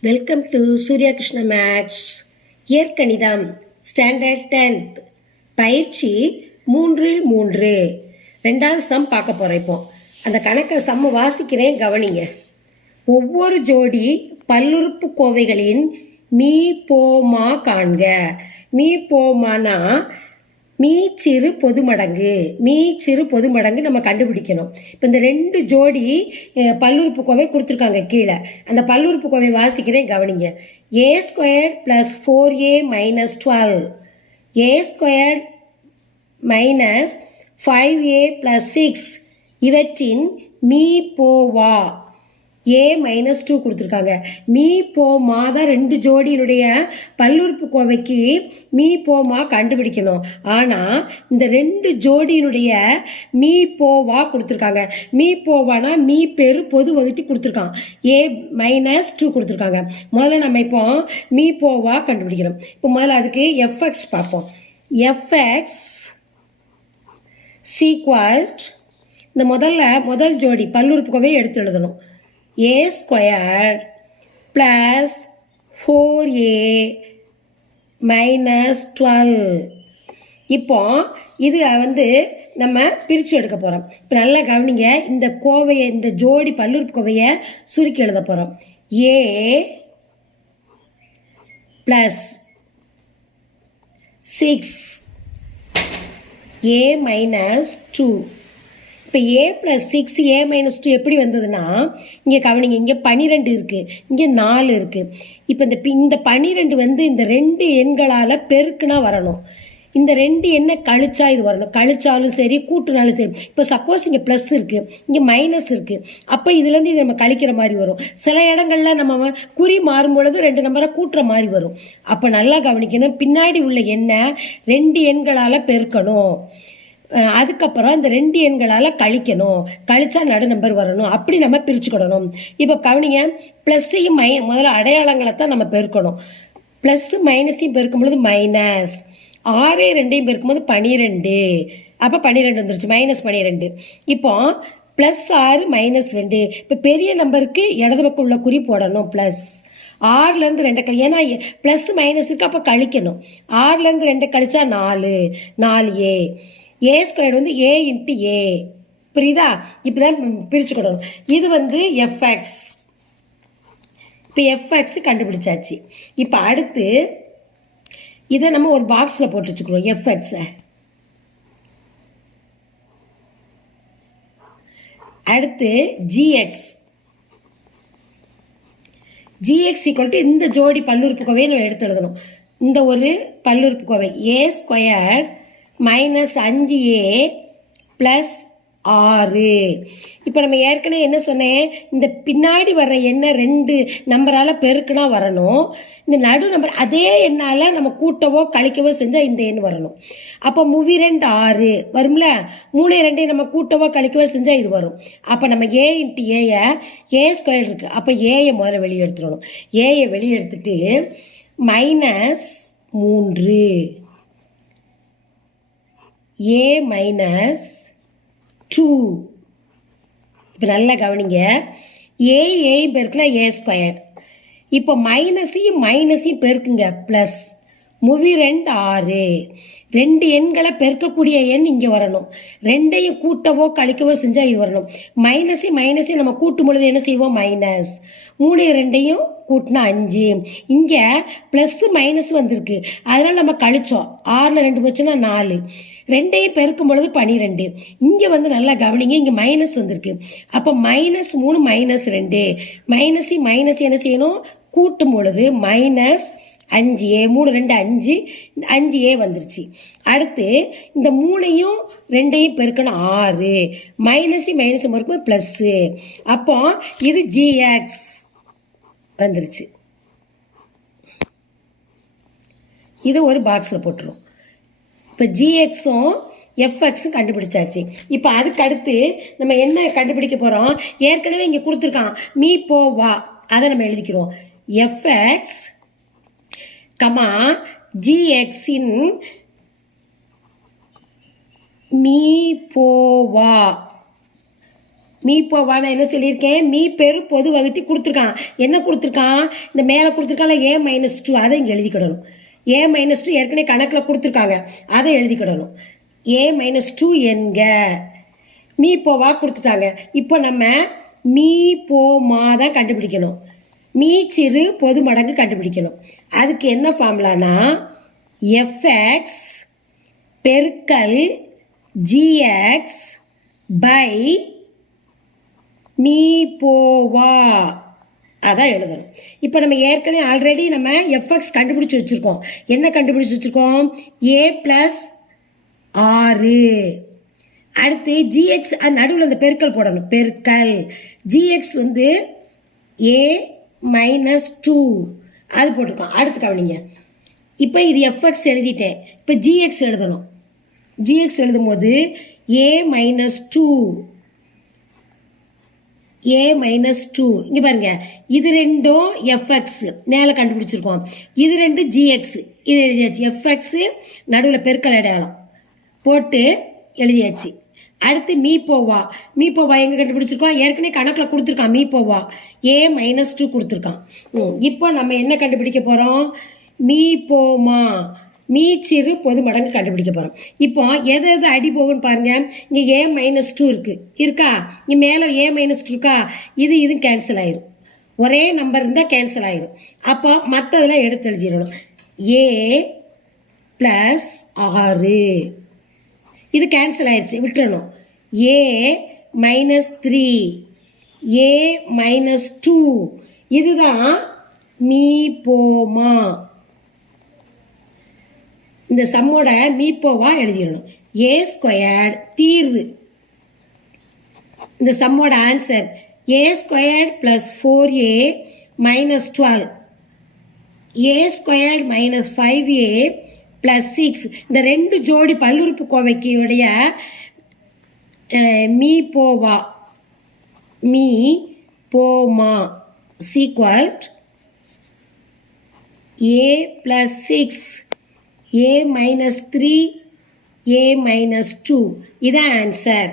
Welcome to Surya Krishna maths இயற்கணிதம் standard tenth பயிற்சி மூன்றில் மூன்று. ரெண்டாவது சம் பார்க்க போகிறோம் இப்போ. அந்த கணக்கை சம்ம வாசிக்கிறேன் கவனிங்க. ஒவ்வொரு ஜோடி பல்லுறுப்பு கோவைகளின் மீ போமா காண்க. மீ போமானா மீச்சிறு பொதுமடங்கு மீச்சிறு பொதுமடங்கு நம்ம கண்டுபிடிக்கணும். இப்போ இந்த ரெண்டு ஜோடி பல்லுறுப்பு கோவை கொடுத்துருக்காங்க கீழே. அந்த பல்லுறுப்பு கோவை வாசிக்கிறேன் கவனிங்க. A square plus four a minus twelve a square minus five a plus six இவற்றின் மீ போவா ஏ மைனஸ் டூ கொடுத்துருக்காங்க. மீ போமா தான் ரெண்டு ஜோடியினுடைய பல்லுறுப்பு கோவைக்கு மீ போமா கண்டுபிடிக்கணும். ஆனால் இந்த ரெண்டு ஜோடியினுடைய மீ போவா கொடுத்துருக்காங்க. மீ போவானா மீ பெரு பொது வகுத்தி கொடுத்துருக்கான். ஏ மைனஸ் டூ கொடுத்துருக்காங்க. முதல்ல நம்ம இப்போ மீ போவா கண்டுபிடிக்கணும். இப்போ முதல்ல அதுக்கு எஃப்எக்ஸ் பார்ப்போம். எஃப்எக்ஸ் சீக்வல்ட் இந்த முதல்ல முதல் ஜோடி பல்லுறுப்புக்கோவை எடுத்து எழுதணும். A square plus four a minus twelve இப்போ இது வந்து நம்ம பிரித்து எடுக்க போகிறோம் இப்போ நல்லா கவனிங்க இந்த கோவையை இந்த ஜோடி பல்லுறுப்பு கோவையை சுருக்கி எழுத போகிறோம் a plus six a minus two இப்போ a plus six a minus two எப்படி வந்ததுன்னா இங்கே கவனிங்க இங்கே பனிரெண்டு இருக்குது இங்கே நாலு இருக்குது இப்போ இந்த பி- இந்த பனிரெண்டு வந்து இந்த ரெண்டு எண்களால் பெருக்குனா வரணும். இந்த ரெண்டு என்ன கழிச்சா இது வரணும். கழிச்சாலும் சரி கூட்டுனாலும் சரி. இப்போ சப்போஸ் இங்கே ப்ளஸ் இருக்குது இங்கே மைனஸ் இருக்குது அப்போ இதுலேருந்து இது நம்ம கழிக்கிற மாதிரி வரும். சில இடங்கள்ல நம்ம குறி மாறும் பொழுது ரெண்டு நம்பரை கூட்டுற மாதிரி வரும். அப்போ நல்லா கவனிக்கணும். பின்னாடி உள்ள எண்ணை ரெண்டு எண்களால் பெருக்கணும். அதுக்கப்புறம் இந்த ரெண்டு எண்களால் கழிக்கணும். கழிச்சா நடு நம்பர் வரணும். அப்படி நம்ம பிரிச்சுக்கிடணும். இப்போ கவனிங்க ப்ளஸ்ஸையும் மை முதல்ல அடையாளங்களை தான் நம்ம பெருக்கணும். ப்ளஸ் மைனஸையும் பெருக்கும் பொழுது மைனஸ் ஆறு ரெண்டையும் பெருக்கும்போது பனிரெண்டு. அப்போ பன்னிரெண்டு வந்துருச்சு. மைனஸ் பனிரெண்டு. இப்போ ப்ளஸ் ஆறு மைனஸ் ரெண்டு. இப்போ பெரிய நம்பருக்கு இடது பக்கம் உள்ள குறி போடணும் ப்ளஸ் ஆறுலேருந்து ரெண்டை கழி ஏன்னா ப்ளஸ் மைனஸ் இருக்கு அப்போ கழிக்கணும். ஆறுலேருந்து ரெண்டை கழிச்சா நாலு. நாலு ஏ ஏ ஸ்கொயர் வந்து ஏ இன்ட்டு ஏ புரியுதா? இப்படி தான் பிரிச்சுக்கணும். இது வந்து எஃப்எக்ஸ் இப்போ எஃப்எக்ஸ் கண்டுபிடிச்சாச்சு. இப்போ அடுத்து இதை நம்ம ஒரு பாக்ஸில் போட்டு வச்சுக்கிறோம் எஃப்எக்ஸை அடுத்து ஜிஎக்ஸ் ஜிஎக்ஸ் ஈக்குவல்ட்டு இந்த ஜோடி பல்லுறுப்பு கோவையை நம்ம எடுத்து எழுதணும். இந்த ஒரு பல்லுறுப்பு கோவை ஏ ஸ்கொயர் மைனஸ் அஞ்சு ஏ ப்ளஸ் ஆறு. இப்போ நம்ம ஏற்கனவே என்ன சொன்னேன்? இந்த பின்னாடி வர்ற எண்ணை ரெண்டு நம்பரால் பெருக்குனா வரணும். இந்த நடு நம்பர் அதே எண்ணால் நம்ம கூட்டவோ கழிக்கவோ செஞ்சால் இந்த எண் வரணும். அப்போ மூவி ரெண்டு ஆறு. வரும்ல? மூணு ரெண்டையும் நம்ம கூட்டவோ கழிக்கவோ செஞ்சால் இது வரும். அப்போ நம்ம ஏ இன்ட்டு ஏயை ஏ ஸ்கொயர் இருக்குது அப்போ ஏயை முதல்ல வெளியே எடுத்துடணும். ஏயை வெளியே எடுத்துட்டு மைனஸ் மூன்று. ஏ மைனஸ் டூ இப்போ நல்லா கவனிங்க. ஏ ஏ பெருக்குனா ஏ ஸ்கொயர் இப்போ மைனஸையும் மைனஸையும் பெருக்குங்க. ப்ளஸ் முவி ரெண்டு ஆறு. ரெண்டு எண்களை பெருக்கக்கூடிய எண் இங்கே வரணும். ரெண்டையும் கூட்டவோ கழிக்கவோ செஞ்சால் இது வரணும். மைனஸையும் மைனஸையும் நம்ம கூட்டும் பொழுது என்ன செய்வோம்? மைனஸ் மூணு ரெண்டையும் கூட்டினா அஞ்சு. இங்கே ப்ளஸ்ஸு மைனஸ் வந்திருக்கு. அதனால் நம்ம கழிச்சோம். ஆறில் ரெண்டு போச்சுன்னா நாலு. ரெண்டையும் பெருக்கும் பொழுது பனிரெண்டு. இங்கே வந்து நல்லா கவனிங்க இங்கே மைனஸ் வந்திருக்கு. அப்போ மைனஸ் மூணு மைனஸ் ரெண்டு. மைனஸி மைனஸ் என்ன செய்யணும்? கூட்டும் பொழுது மைனஸ் அஞ்சு ஏ மூணு ரெண்டு அஞ்சு இந்த அஞ்சு ஏ வந்துருச்சு. அடுத்து இந்த மூணையும் ரெண்டையும் பெருக்கணும் ஆறு. மைனஸு மைனஸும் பெருக்கும் ப்ளஸ்ஸு. அப்போ இது ஜிஎக்ஸ் வந்துருச்சு. இது ஒரு பாக்ஸில் போட்டுரும். இப்போ ஜிஎக்ஸும் எஃப்எக்ஸும் கண்டுபிடிச்சாச்சு. இப்போ அதுக்கு அடுத்து நம்ம என்ன கண்டுபிடிக்க போகிறோம் ஏற்கனவே இங்கே கொடுத்துருக்கான். மீ போவா அதை நம்ம எழுதிக்கிறோம். எஃப்எக்ஸ் கமா ஜிஎக்ஸின் மீ போவா மீ போவா நான் என்ன சொல்லியிருக்கேன்? மீ பெரு பொது வகுத்தி கொடுத்துருக்கான். என்ன கொடுத்துருக்கான்? இந்த மேலே கொடுத்துருக்கான்ல ஏ மைனஸ் டூ அதை இங்கே எழுதிக்கிடணும். ஏ மைனஸ் டூ ஏற்கனவே கணக்கில் கொடுத்துருக்காங்க. அதை எழுதிக்கிடணும். ஏ மைனஸ் டூ என்க. மீ போவா கொடுத்துட்டாங்க. இப்போ நம்ம மீ போமா தான் கண்டுபிடிக்கணும். மீச்சிறு பொது மடங்கு கண்டுபிடிக்கணும். அதுக்கு என்ன ஃபார்முலானா? எஃப்எக்ஸ் பெருக்கல் ஜிஎக்ஸ் பை மீ போவா அதான் எழுதணும். இப்போ நம்ம ஏற்கனவே ஆல்ரெடி நம்ம எஃப்எக்ஸ் கண்டுபிடிச்சி வச்சுருக்கோம். என்ன கண்டுபிடிச்சி வச்சுருக்கோம்? ஏ ப்ளஸ் ஆறு. அடுத்து ஜிஎக்ஸ் நடுவில் அந்த பெருக்கல் போடணும். பெருக்கல். ஜிஎக்ஸ் வந்து ஏ மைனஸ் டூ அது போட்டிருக்கோம். அடுத்து கவனிங்க. இப்போ இது எஃப்எக்ஸ் எழுதிட்டேன். இப்போ ஜிஎக்ஸ் எழுதணும். ஜிஎக்ஸ் எழுதும்போது a minus two a minus two இங்கே பாருங்கள் இது ரெண்டும் எஃப்எக்ஸ் மேலே கண்டுபிடிச்சிருக்கோம். இது ரெண்டு ஜிஎக்ஸ் இது எழுதியாச்சு. எஃப்எக்ஸு நடுவில் பெருக்கல் அடையாளம். போட்டு எழுதியாச்சு. அடுத்து மீ போவா மீ போவா எங்கே கண்டுபிடிச்சிருக்கோம் ஏற்கனவே கணக்கில் கொடுத்துருக்கான். மீ போவா ஏ மைனஸ் டூ கொடுத்துருக்கான். ம், இப்போ நம்ம என்ன கண்டுபிடிக்க போகிறோம் மீ போமா மீ. சிறு பொது மடங்கு கண்டுபிடிக்க போகிறோம் இப்போ எது எது அடி போகும்னு பாருங்க. இங்கே ஏ மைனஸ் டூ இருக்குது இருக்கா? இங்கே மேலே ஏ மைனஸ் டூ இருக்கா? இது இது கேன்சல் ஆயிரும். ஒரே நம்பர் இருந்தால் கேன்சல் ஆயிரும். அப்போ மற்றதெல்லாம் எடுத்து எழுதிடணும். ஏ ப்ளஸ் ஆறு. இது கேன்சல் ஆயிடுச்சு விட்டுறணும். A minus three A minus two இதுதான் மீ போமா இந்த சம்மோட மீப்போவா எழுதிடணும். ஏ ஸ்கொயர்ட் தீர்வு. இந்த சம்மோட answer a squared plus four a minus twelve a squared minus five a plus six இந்த ரெண்டு ஜோடி பல்லுறுப்பு கோவைக்கையுடைய மீ போவா மீ போமா சீக்வல்ட் a plus six a minus three a minus two இதான் ஆன்சர்